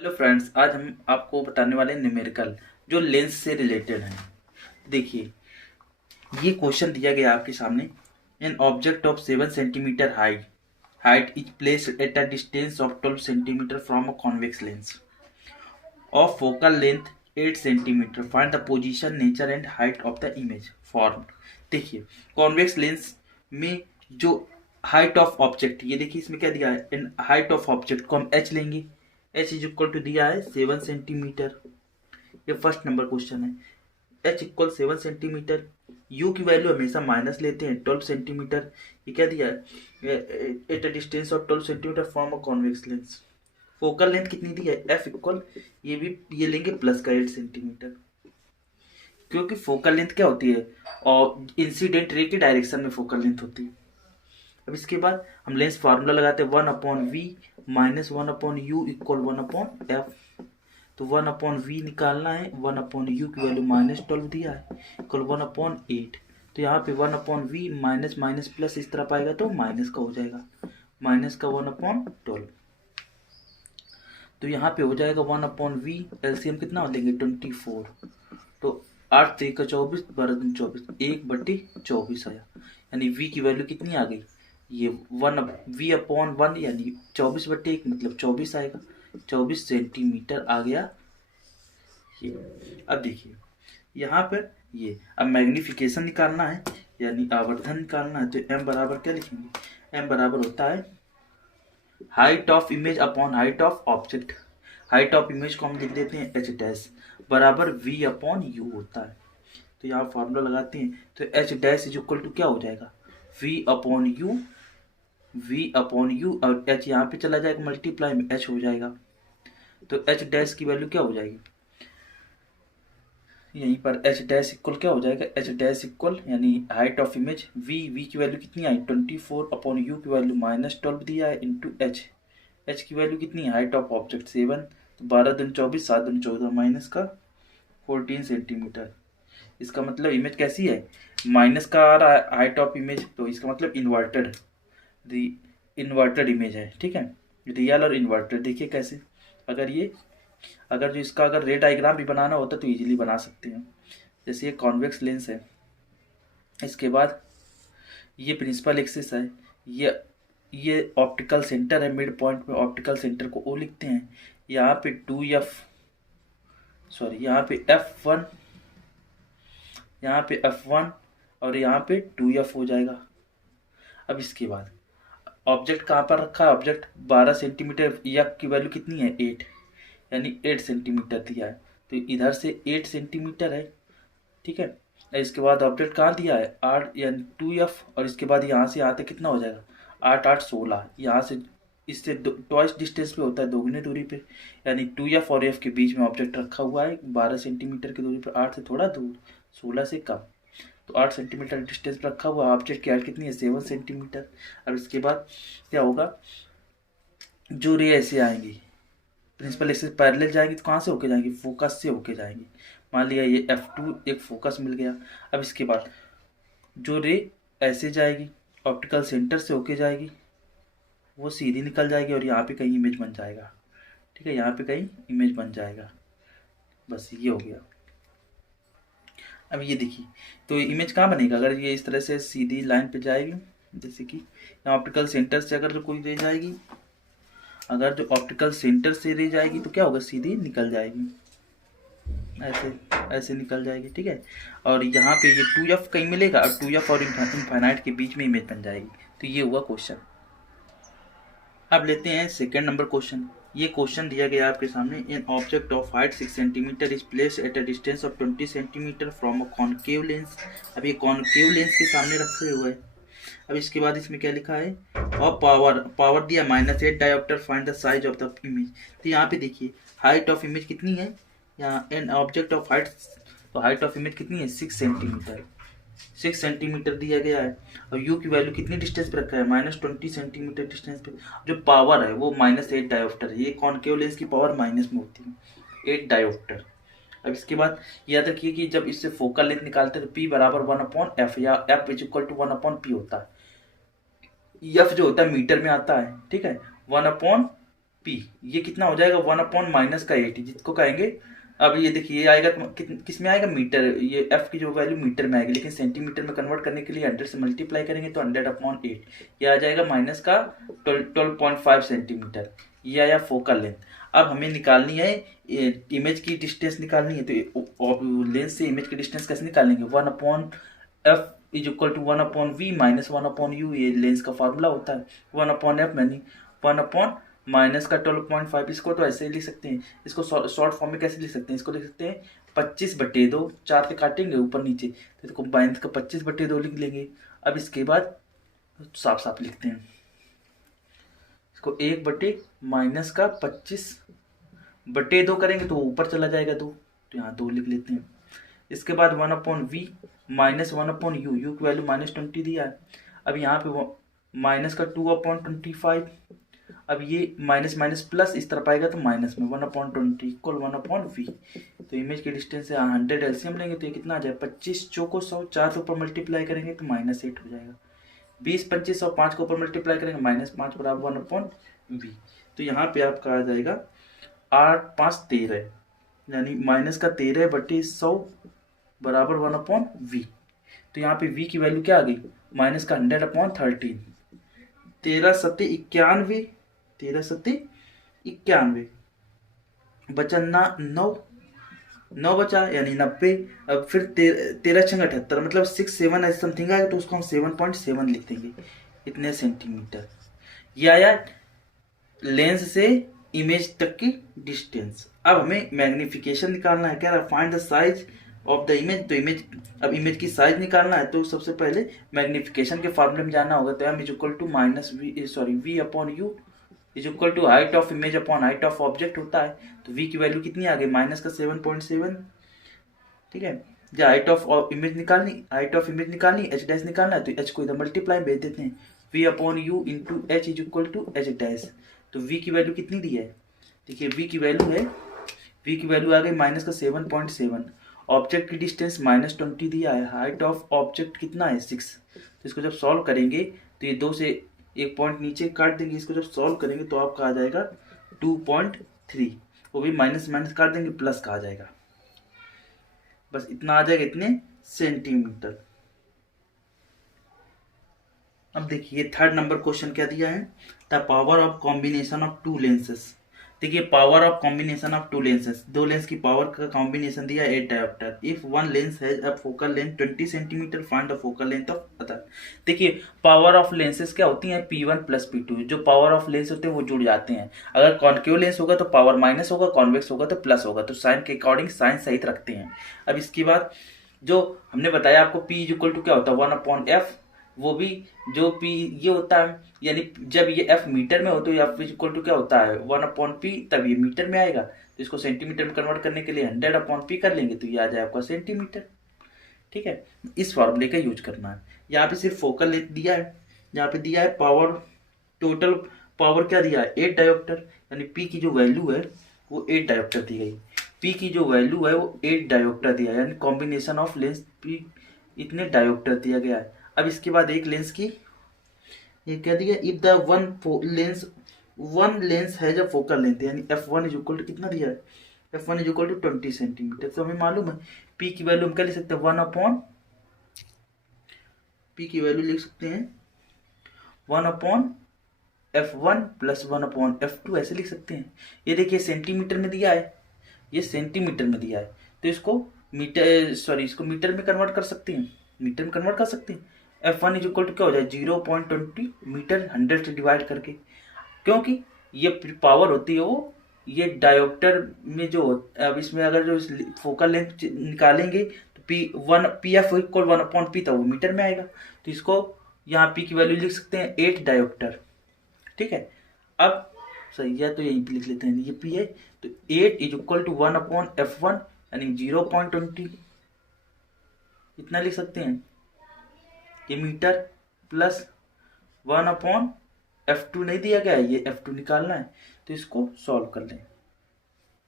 Hello friends, आज हम आपको बताने वाले हैं न्यूमेरिकल जो लेंस से रिलेटेड है। देखिए, ये क्वेश्चन दिया गया आपके सामने। An object of 7 centimetre height is placed at a distance of 12 centimetre from a convex lens of focal length 8 centimetre. Find the position, nature and height of the image form. देखिए, convex lens में जो height of object, ये देखिए इसमें क्या दिया है, in height of object को हम एच लेंगे। एच इज इक्वल टू दिया है 7 सेंटीमीटर। ये फर्स्ट नंबर क्वेश्चन है। H equal 7 centimetre. यू की वैल्यू हमेशा माइनस लेते हैं, 12 सेंटीमीटर। ये क्या दिया है, at a distance of 12 centimetre from a convex lens. Focal length कितनी दी है, एफ इक्वल, ये लेंगे प्लस का 8 सेंटीमीटर, क्योंकि फोकल लेंथ क्या होती है और इंसिडेंट रे की डायरेक्शन में फोकल लेंथ होती है। अब इसके बाद हम लेंस फार्मूला लगाते हैं, 1/v minus 1/u equal 1/f। तो 1/v निकालना है, 1/u की वैल्यू -12 दिया है, इक्वल 1/8। तो यहाँ पे 1/v माइनस माइनस प्लस इस तरह पाएगा तो माइनस का हो जाएगा, माइनस का 1/12। तो यहाँ पे हो जाएगा 1/v, एलसीएम कितना लेंगे 24। तो 8 3 का 24, 12 दूनी 24, 1/24 आया। यानी v की वैल्यू कितनी आ गई, ये 1v/1 यानी 24/1 मतलब 24 आएगा। 24 सेंटीमीटर आ गया ये। अब देखिए यहाँ पर ये, अब मैग्निफिकेशन निकालना है यानी आवर्धन निकालना है, तो m बराबर क्या लिखेंगे, m बराबर होता है height of image upon height of object. Height of image को हम लिख देते हैं एच डैश बराबर v/u होता है। तो यहाँ फॉर्मूला लगाते हैं, तो h dash is equal to क्या हो जाएगा, v/u। v/u और h यहाँ पे चला जाएगा, मल्टीप्लाई में h हो जाएगा। तो एच डैश की वैल्यू क्या हो जाएगी, यहीं पर एच डैश इक्वल क्या हो जाएगा, एच डैश इक्वल यानी हाइट ऑफ इमेज v की वैल्यू कितनी आई 24/u की वैल्यू -12 दिया है इंटू एच की वैल्यू कितनी है, हाइट ऑफ ऑब्जेक्ट 7। तो 12 दूनी 24, 7 दूनी 14, माइनस का 14 सेंटीमीटर। इसका मतलब इमेज कैसी है, माइनस का आ रहा है हाइट ऑफ इमेज, तो इसका मतलब इन्वर्टेड, इन्वर्टेड इमेज है। ठीक है, रियल और इन्वर्टेड। देखिए कैसे, अगर जो इसका अगर रे डायग्राम भी बनाना होता तो इजीली बना सकते हैं। जैसे ये कॉन्वेक्स लेंस है, इसके बाद ये प्रिंसिपल एक्सिस है, ये ऑप्टिकल सेंटर है, मिड पॉइंट में ऑप्टिकल सेंटर को ओ लिखते हैं। यहाँ पे 2f, सॉरी यहाँ पे f1, यहाँ पे f1 और यहाँ पे 2f हो जाएगा। अब इसके बाद ऑब्जेक्ट कहाँ पर रखा है, ऑब्जेक्ट 12 सेंटीमीटर, एफ की वैल्यू कितनी है 8, यानी 8 सेंटीमीटर दिया है, तो इधर से 8 सेंटीमीटर है। ठीक है, इसके बाद ऑब्जेक्ट कहाँ दिया है 8 यानी 2f, और इसके बाद यहाँ से यहाँ तक कितना हो जाएगा 8 8 16, यहाँ से इससे ट्वाइस डिस्टेंस पे होता है, दोगुनी दूरी पे, यानी 2f और f के बीच में ऑब्जेक्ट रखा हुआ है 12 सेंटीमीटर की दूरी पर, 8 से थोड़ा दूर, 16 से कम। तो 8 सेंटीमीटर डिस्टेंस पर रखा हुआ ऑब्जेक्ट की हाइट कितनी है 7 सेंटीमीटर। अब इसके बाद क्या होगा, जो रे ऐसे आएंगी प्रिंसिपल एक्सिस पैरेलल जाएंगी, तो कहाँ से होके जाएंगी, फोकस से होके जाएंगी। मान लिया ये f2 एक फोकस मिल गया। अब इसके बाद जो रे ऐसे जाएगी ऑप्टिकल सेंटर से होके जाएगी, वो सीधी निकल जाएगी और यहाँ पे कहीं इमेज बन जाएगा। ठीक है, यहाँ पे कहीं इमेज बन जाएगा। बस ये हो गया। अब ये देखिए, तो इमेज कहाँ बनेगा, अगर ये इस तरह से सीधी लाइन पे जाएगी, जैसे कि यहाँ ऑप्टिकल सेंटर से अगर कोई रे जाएगी, अगर जो ऑप्टिकल सेंटर से रे जाएगी तो क्या होगा, सीधी निकल जाएगी, ऐसे ऐसे निकल जाएगी। ठीक है, और यहाँ पे ये 2f कहीं मिलेगा और 2f और इनफाइनाइट के बीच में इमेज बन जाएगी। तो ये हुआ क्वेश्चन। अब लेते हैं सेकेंड नंबर क्वेश्चन। ये क्वेश्चन दिया गया आपके सामने, an object of height 6 centimetre is place at a distance of 20 centimetre from a concave lens. अब ये कॉनकेव लेंस के सामने रखे हुए है। अब इसके बाद इसमें क्या लिखा है, और पावर दिया -8 dioptre, find the size of the image. तो यहाँ पे देखिए हाइट ऑफ इमेज कितनी है, यहाँ एन ऑब्जेक्ट ऑफ हाइट, तो हाइट ऑफ इमेज कितनी है 6 सेंटीमीटर, 6 सेंटीमीटर दिया गया है। और यू की वैल्यू कितनी डिस्टेंस पे रखा है, -20 सेंटीमीटर डिस्टेंस पे। जो पावर है वो -8 डायोप्टर है, ये कॉनकेव लेंस की पावर माइनस में होती है 8 डायोप्टर। अब इसके बाद याद रखिए कि जब इससे फोकल लेंथ निकालते हैं तो P बराबर 1/f या f is equal to 1/p होता है। f जो होता है मीटर में आता है। ठीक है, 1/f पी, ये कितना हो जाएगा 1/-8 जिसको कहेंगे। अब ये देखिए ये आएगा किस में आएगा, मीटर, ये एफ की जो वैल्यू मीटर में आएगी, लेकिन सेंटीमीटर में कन्वर्ट करने के लिए 100 से मल्टीप्लाई करेंगे तो 100/8, ये आ जाएगा माइनस का 12.5 सेंटीमीटर। ये आया फोकल लेंथ। अब हमें निकालनी है इमेज की डिस्टेंस निकालनी है, तो लेंस से इमेज की डिस्टेंस कैसे निकालेंगे, 1/f is equal to 1/v minus 1/u, ये लेंस का फार्मूला होता है। 1/f मैंने 1/ माइनस का 12.5, इसको तो ऐसे ही लिख सकते हैं। इसको शॉर्ट फॉर्म में कैसे लिख सकते हैं, इसको लिख सकते हैं 25/2, 4 से काटेंगे ऊपर नीचे तो इसको माइनस का 25/2 लिख लेंगे। अब इसके बाद साफ साफ लिखते हैं इसको, 1/माइनस का 25/2 करेंगे तो ऊपर चला जाएगा 2, तो यहाँ 2 लिख लेते हैं। इसके बाद 1/v माइनस 1/u, यू की वैल्यू -20 दिया है। अब यहाँ पे माइनस का 2/25, अब ये माइनस माइनस प्लस इस तरफ आएगा तो माइनस में 1/20 इक्वल 1/v। तो इमेज की डिस्टेंस से 100 एलसीएम लेंगे तो ये कितना आ जाएगा, 25 चौको 100, 4 से ऊपर मल्टीप्लाई करेंगे तो -8 हो जाएगा। 20 25 और 5 को ऊपर मल्टीप्लाई करेंगे -5 बराबर 1/v। तो यहाँ पे आपका आ जाएगा 8 5 13, यानी -13/100 बराबर 1/v। तो यहाँ पे v की वैल्यू क्या आ गई, माइनस का 100/13, 13×7 = 91, 13×7 = 91, बचा ना 9 बचा यानी 90। अब फिर 13×6 = 78, मतलब 6 7 ऐसे समथिंग आएगा तो उसको हम 7.7 लिख देंगे, इतने सेंटीमीटर। ये आया लेंस से इमेज तक की डिस्टेंस। अब हमें मैग्निफिकेशन निकालना है, क्या रहा, find the size of the image. तो अब इमेज की साइज निकालना है तो सबसे पहले मैग्निफिकेशन के फॉर्मूले में जाना होगा। तो m is equal to v/u is equal to height of image upon height of object होता है। तो v की वैल्यू कितनी आ गई, माइनस का 7.7, ठीक है। जो हाइट ऑफ इमेज निकालनी h डैश निकालना है तो h को इधर मल्टीप्लाई भेज देते हैं, v/u into h is equal to h dash. तो v की वैल्यू कितनी दी है, देखिए v की वैल्यू आ गई माइनस का 7.7, ऑब्जेक्ट की डिस्टेंस -20 दिया है, हाइट ऑफ ऑब्जेक्ट कितना है 6। तो इसको जब सॉल्व करेंगे तो ये 2 से एक पॉइंट नीचे काट देंगे, इसको जब सॉल्व करेंगे तो आपका आ जाएगा 2.3, वो भी माइनस माइनस काट देंगे प्लस का आ जाएगा, बस इतना आ जाएगा, इतने सेंटीमीटर। अब देखिए थर्ड नंबर क्वेश्चन क्या दिया है, the power of combination of two lenses. देखिए power of combination of two lenses, दो लेंस की पावर का कॉम्बिनेशन दिया है 8 dioptre. If one lens has a focal length 20 centimetre, find the focal length of other. देखिए power of lenses क्या होती हैं, P1 + P2, जो पावर ऑफ लेंस होते हैं वो जुड़ जाते हैं। अगर कॉन्केव लेंस होगा तो पावर माइनस होगा, कॉन्वेक्स होगा तो प्लस होगा, तो साइन के अकॉर्डिंग साइन सहित रखते हैं। अब इसके बाद जो हमने बताया आपको P = क्या होता है 1/f, वो भी जो P ये होता है, यानी जब ये F मीटर में हो तो F = क्या होता है 1/p, तब ये मीटर में आएगा। तो इसको सेंटीमीटर में कन्वर्ट करने के लिए 100/p कर लेंगे तो ये आ जाए आपका सेंटीमीटर, ठीक है। इस फॉर्मूले का यूज करना है। यहाँ पे सिर्फ फोकल लेंथ दिया है, यहाँ पे दिया है पावर, टोटल पावर क्या दिया है 8 डायोप्टर, यानी P की जो वैल्यू है वो 8 डायोप्टर दी गई। P की जो वैल्यू है वो 8 डायोप्टर दिया है, यानी कॉम्बिनेशन ऑफ लेंस P इतने डायोप्टर दिया गया है। अब इसके बाद एक लेंस की ये क्या दिया, if the one lens has a focal length, यानी f1 = कितना दिया है, f1 = 20 सेंटीमीटर। तो हमें मालूम है p की वैल्यू हम क्या लिख सकते हैं, p की वैल्यू लिख सकते हैं 1/f1 + 1/f2, ऐसे लिख सकते हैं। ये देखिए सेंटीमीटर में दिया है, ये सेंटीमीटर में दिया है तो इसको इसको मीटर में कन्वर्ट कर सकते हैं, f1 = क्या हो जाए 0.20 मीटर 100 से डिवाइड करके, क्योंकि ये पावर होती है वो ये डायोप्टर में जो, अब इसमें अगर जो फोकल लेंथ निकालेंगे तो pf = 1/p, तो वो मीटर में आएगा। तो इसको यहाँ p की वैल्यू लिख सकते हैं 8 डायोप्टर, ठीक है। अब सही है तो यहीं पे लिख लेते हैं, ये p है तो 8 = 1/f1 यानी 0.20, इतना लिख सकते हैं, ये मीटर प्लस 1/f2 नहीं दिया गया है, ये f2 निकालना है तो इसको सॉल्व कर लें।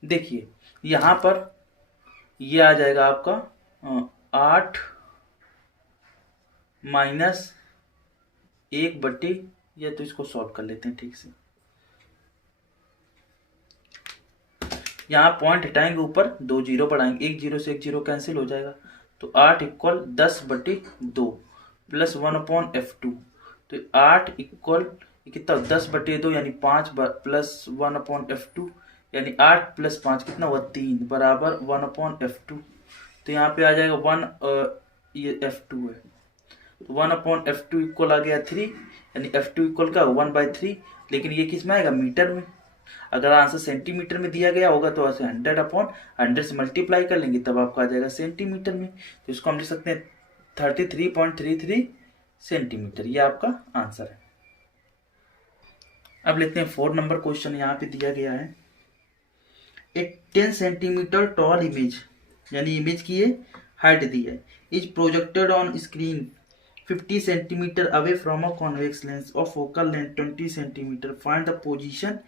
देखिए यहाँ पर ये आ जाएगा आपका 8 - 1/, या तो इसको सॉल्व कर लेते हैं ठीक से। यहाँ पॉइंट हटाएंगे, ऊपर 2 जीरो बढ़ाएंगे, 1 जीरो से 1 जीरो कैंसिल हो जाएगा, तो 8 इक्वल 10/2 प्लस 1/f2। तो 8 इक्वल कितना 10/2 यानी 5 प्लस 1/f2 यानी 8 प्लस 5 कितना हुआ 3 बराबर 1/f2। तो यहाँ पे आ जाएगा 1, ये f2 है, तो 1/f2 इक्वल आ गया 3, यानी f2 इक्वल का 1/3। लेकिन ये किस में आएगा, मीटर में। अगर आंसर सेंटीमीटर में दिया गया होगा तो ऐसे 100/100 से मल्टीप्लाई कर लेंगे, तब आपको आ जाएगा सेंटीमीटर में। तो इसको हम लिख सकते हैं 33.33 सेंटीमीटर, ये आपका आंसर है। अब लेते हैं 4 नंबर क्वेश्चन। यहाँ पे दिया गया है एक 10 सेंटीमीटर टॉल इमेज, यानी इमेज की ये हाइट दी है, is projected on screen 50 centimetre away from a convex lens of focal length 20 centimetre. Find the position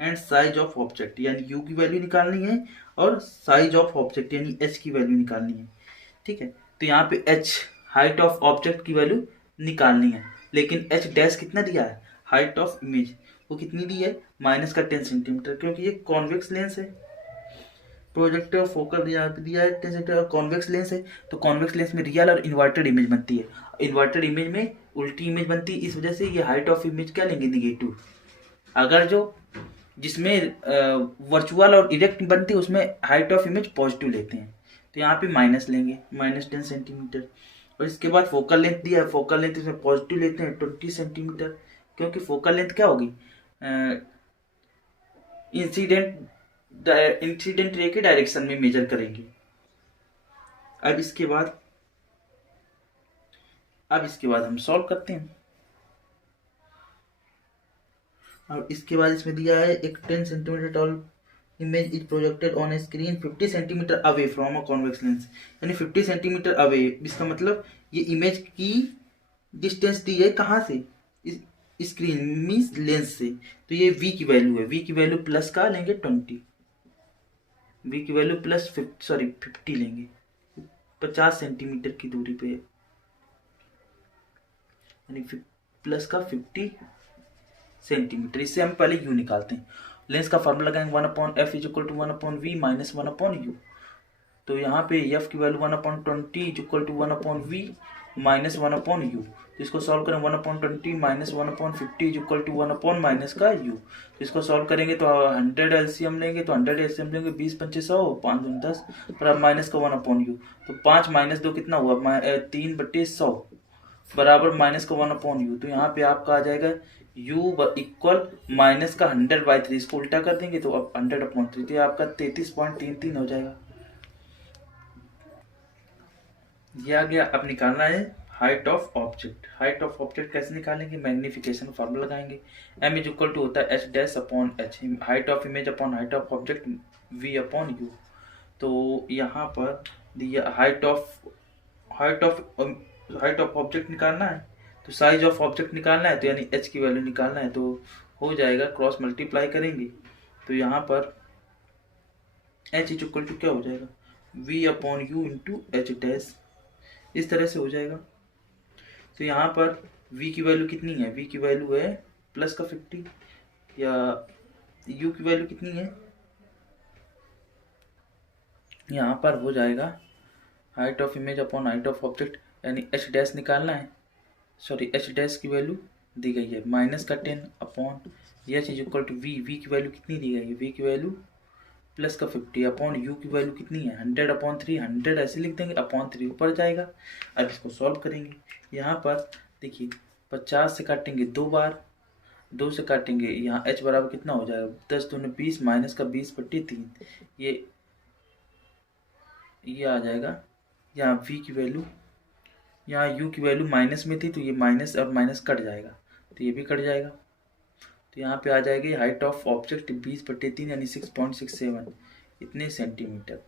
and size of object, यानी यू की वैल्यू निकालनी है और साइज ऑफ ऑब्जेक्ट यानी एच की वैल्यू निकालनी है। ठीक है, तो यहाँ पे एच हाइट ऑफ ऑब्जेक्ट की वैल्यू निकालनी है, लेकिन एच डैश कितना दिया है, हाइट ऑफ इमेज वो कितनी दी है, -10 सेंटीमीटर, क्योंकि ये कॉन्वेक्स लेंस है। प्रोजेक्टर फोकल यहाँ पे दिया है 10 सेंटीमीटर, कॉन्वेक्स लेंस है, तो कॉन्वेक्स लेंस में रियल और इन्वर्टेड इमेज बनती है। इन्वर्टेड इमेज में उल्टी इमेज बनती है, इस वजह से ये हाइट ऑफ इमेज क्या लेंगे, निगेटिव। अगर जो जिसमें वर्चुअल और इरेक्ट बनती है उसमें हाइट ऑफ इमेज पॉजिटिव लेते हैं, तो यहाँ पे माइनस लेंगे, -10 सेंटीमीटर। और इसके बाद फोकल लेंथ दिया है, फोकल लेंथ इसमें पॉजिटिव लेते हैं 20 सेंटीमीटर, क्योंकि फोकल लेंथ क्या होगी, इंसिडेंट रे के डायरेक्शन में मेजर करेंगे। अब इसके बाद हम सॉल्व करते हैं। और इसके बाद इसमें दिया है एक 10 centimetre toll image is projected on A screen 50 centimetre away from a convex lens, यानी 50 सेंटीमीटर अवे। इसका मतलब ये इमेज की डिस्टेंस दी है कहाँ से, स्क्रीन मीन्स लेंस से। तो ये v की वैल्यू है, v की वैल्यू प्लस का लेंगे 20, v की वैल्यू प्लस 50 लेंगे, 50 सेंटीमीटर की दूरी पे, यानी प्लस का 50 सेंटीमीटर। इससे हम पहले u निकालते हैं। लेंस का फॉर्मूला लगाएंगे 1/f is equal to 1/v minus 1/u। तो यहाँ पे f की value 1/20 is equal to 1/v minus 1/u। तो इसको सॉल्व करें 1/20 minus 1/50 is equal to 1/ minus का u। तो इसको सॉल्व करेंगे तो 100 एलसीएम लेंगे, तो 100 एलसीएम लेंगे 20 पंचे 100, 5 दूनी 10, पर अब माइनस का 1/u। तो 5 माइनस 2 कितना हुआ, 3/100 बराबर माइनस का 1/u। तो यहाँ पे आपका आ जाएगा u इक्वल माइनस का 100/3, इसको उल्टा कर देंगे तो अब 100/3, तो आपका 33.33 हो जाएगा। ये आ गया। अब निकालना है height of object. Height of object कैसे निकालेंगे, मैग्निफिकेशन फॉर्मूला लगाएंगे, m इज इक्वल टू होता है h dash upon h, height of image upon height of object v upon u। तो यहाँ पर दिया हाइट ऑफ ऑब्जेक्ट निकालना है, तो साइज ऑफ ऑब्जेक्ट निकालना है, तो यानी h की वैल्यू निकालना है, तो हो जाएगा क्रॉस मल्टीप्लाई करेंगे, तो यहाँ पर h इज इक्वल टू क्या हो जाएगा, v upon u into h dash, इस तरह से हो जाएगा। तो यहाँ पर v की वैल्यू कितनी है, v की वैल्यू है प्लस का 50, या u की वैल्यू कितनी है, यहाँ पर हो जाएगा height of image upon height of object, यानी h डैश निकालना है, सॉरी h डैश की वैल्यू दी गई है माइनस का 10 upon h is equal to v की वैल्यू कितनी दी गई है, v की वैल्यू प्लस का 50 अपॉन u की वैल्यू कितनी है 100/3, 100 ऐसे लिख देंगे अपॉन 3 ऊपर जाएगा। अब इसको सॉल्व करेंगे। यहाँ पर देखिए 50 से काटेंगे 2 बार, 2 से काटेंगे, यहाँ h बराबर कितना हो जाएगा 10 दूनी 20 माइनस का 20/3, ये आ जाएगा। यहाँ v की वैल्यू, यहाँ u की वैल्यू माइनस में थी तो ये माइनस और माइनस कट जाएगा, तो ये भी कट जाएगा, तो यहाँ पे आ जाएगी हाइट ऑफ ऑब्जेक्ट 20/3 यानी 6.67 इतने सेंटीमीटर।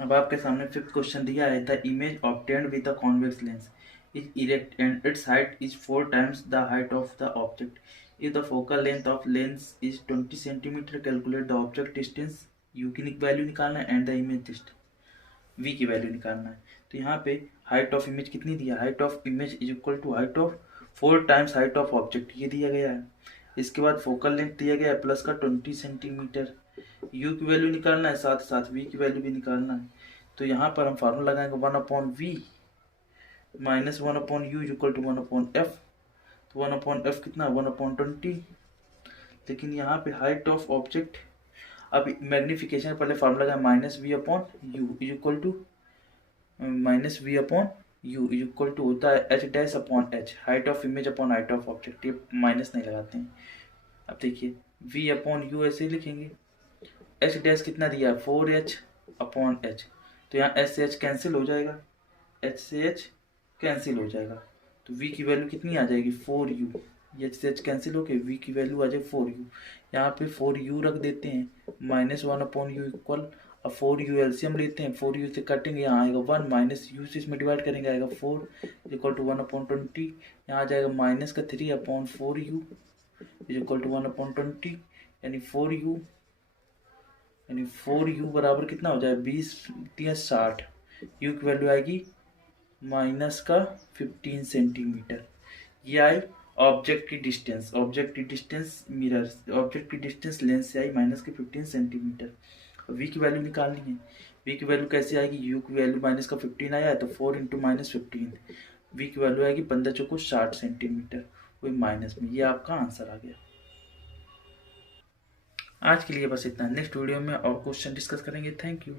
अब आपके सामने फिफ्थ क्वेश्चन दिया है, the image obtained with the convex lens is erect and it's height is 4 times the height of the object. If the focal length of lens is 20 centimetre, calculate the object distance, u की value निकालना है and the image distance, v की value निकालना है। तो यहाँ पे height of image कितनी दिया, height of image is equal to height of 4 times height of object, ये दिया गया है। इसके बाद फोकल लेंथ दिया गया है प्लस का 20 सेंटीमीटर, u की वैल्यू निकालना है, साथ साथ v की वैल्यू भी निकालना है। तो यहाँ पर हम फार्मूला लगाएंगे 1/v minus 1/u equal to 1/f। तो 1/f कितना 1/20। लेकिन यहाँ पे हाइट ऑफ ऑब्जेक्ट, अब मैग्निफिकेशन पहले फार्मूला लगाए -v/u equal to -v/u equal to होता है h'/h, height of image upon height of object. ये माइनस नहीं लगाते हैं। अब देखिए v/u ऐसे ही लिखेंगे, h' कितना दिया है 4h/h। तो यहाँ h से h कैंसिल हो जाएगा, h से h कैंसिल हो जाएगा। तो v की वैल्यू कितनी आ जाएगी 4u, h से h कैंसिल होके v की वैल्यू आ जाएगी 4u। यहाँ पे 4u रख देते हैं, -1/u इक्वल, अब 4u एलसीएम लेते हैं, 4u से काटेंगे यहाँ आएगा 1, माइनस u से इसमें डिवाइड करेंगे आएगा 4 इक्वल टू 1/20। यहाँ आ जाएगा -3/4u इक्वल टू 1/20, यानी 4u बराबर कितना हो जाए 20×60। u की वैल्यू आएगी -15 सेंटीमीटर। ये आई ऑब्जेक्ट की डिस्टेंस, मिरर ऑब्जेक्ट की डिस्टेंस लेंस से आई -15 सेंटीमीटर। v की वैल्यू निकालनी है। v की वैल्यू कैसे आएगी, u की वैल्यू -15 आया है तो 4 × -15, v की वैल्यू आएगी 15×4 = 60 सेंटीमीटर, वही माइनस में। ये आपका आंसर आ गया। आज के लिए बस इतना, नेक्स्ट वीडियो में और क्वेश्चन डिस्कस करेंगे। Thank you.